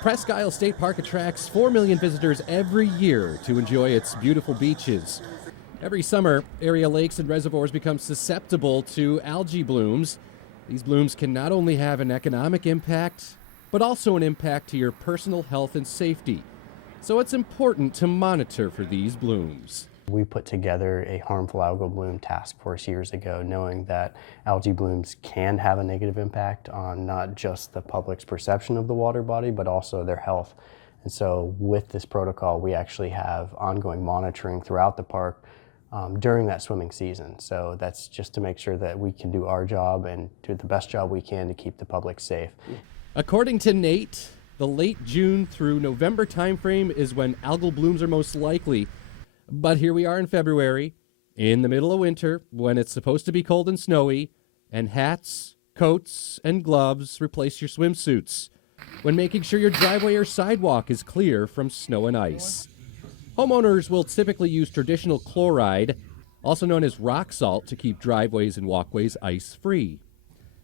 Presque Isle State Park attracts 4 million visitors every year to enjoy its beautiful beaches. Every summer, area lakes and reservoirs become susceptible to algae blooms. These blooms can not only have an economic impact, but also an impact to your personal health and safety. So it's important to monitor for these blooms. We put together a harmful algal bloom task force years ago, knowing that algae blooms can have a negative impact on not just the public's perception of the water body, but also their health. And so with this protocol, we actually have ongoing monitoring throughout the park during that swimming season. So that's just to make sure that we can do our job and do the best job we can to keep the public safe. According to Nate, the late June through November timeframe is when algal blooms are most likely. But here we are in February, in the middle of winter, when it's supposed to be cold and snowy, and hats, coats, and gloves replace your swimsuits, when making sure your driveway or sidewalk is clear from snow and ice. Homeowners will typically use traditional chloride, also known as rock salt, to keep driveways and walkways ice-free.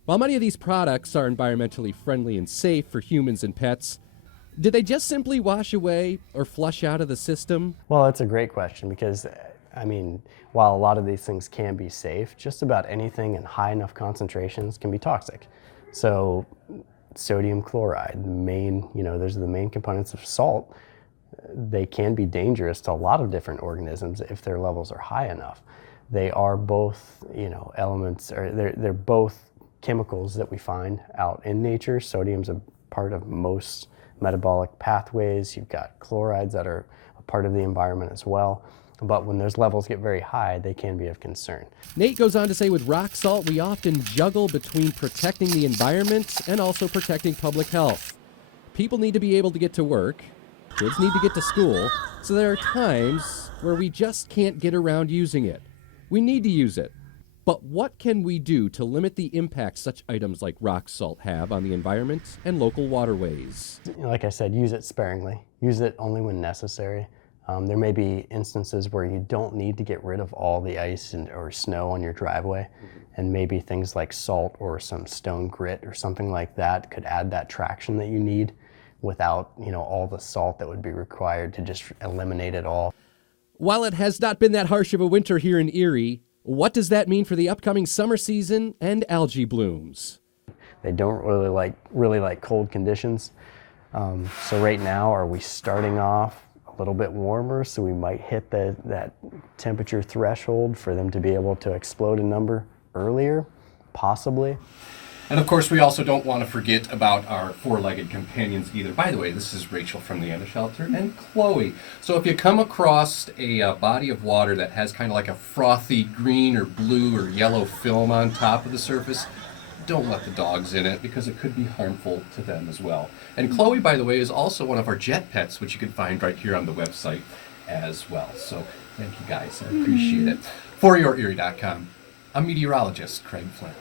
While many of these products are environmentally friendly and safe for humans and pets, did they just simply wash away or flush out of the system? Well, that's a great question because, while a lot of these things can be safe, just about anything in high enough concentrations can be toxic. So sodium chloride, those are the main components of salt. They can be dangerous to a lot of different organisms if their levels are high enough. They are both, elements, or they're both chemicals that we find out in nature. Sodium's a part of most metabolic pathways. You've got chlorides that are a part of the environment as well. But when those levels get very high, they can be of concern. Nate goes on to say with rock salt, we often juggle between protecting the environment and also protecting public health. People need to be able to get to work. Kids need to get to school. So there are times where we just can't get around using it. We need to use it. But what can we do to limit the impact such items like rock salt have on the environment and local waterways? Like I said, use it sparingly. Use it only when necessary. There may be instances where you don't need to get rid of all the ice or snow on your driveway, and maybe things like salt or some stone grit or something like that could add that traction that you need without, all the salt that would be required to just eliminate it all. While it has not been that harsh of a winter here in Erie, what does that mean for the upcoming summer season and algae blooms? They don't really like cold conditions. So right now, are we starting off a little bit warmer? So we might hit that temperature threshold for them to be able to explode a number earlier, possibly. And of course, we also don't want to forget about our four-legged companions either. By the way, this is Rachel from the Animal Shelter and Chloe. So if you come across a body of water that has kind of like a frothy green or blue or yellow film on top of the surface, don't let the dogs in it because it could be harmful to them as well. And Chloe, by the way, is also one of our jet pets, which you can find right here on the website as well. So thank you guys. I appreciate it. For YourErie.com, I'm meteorologist Craig Flint.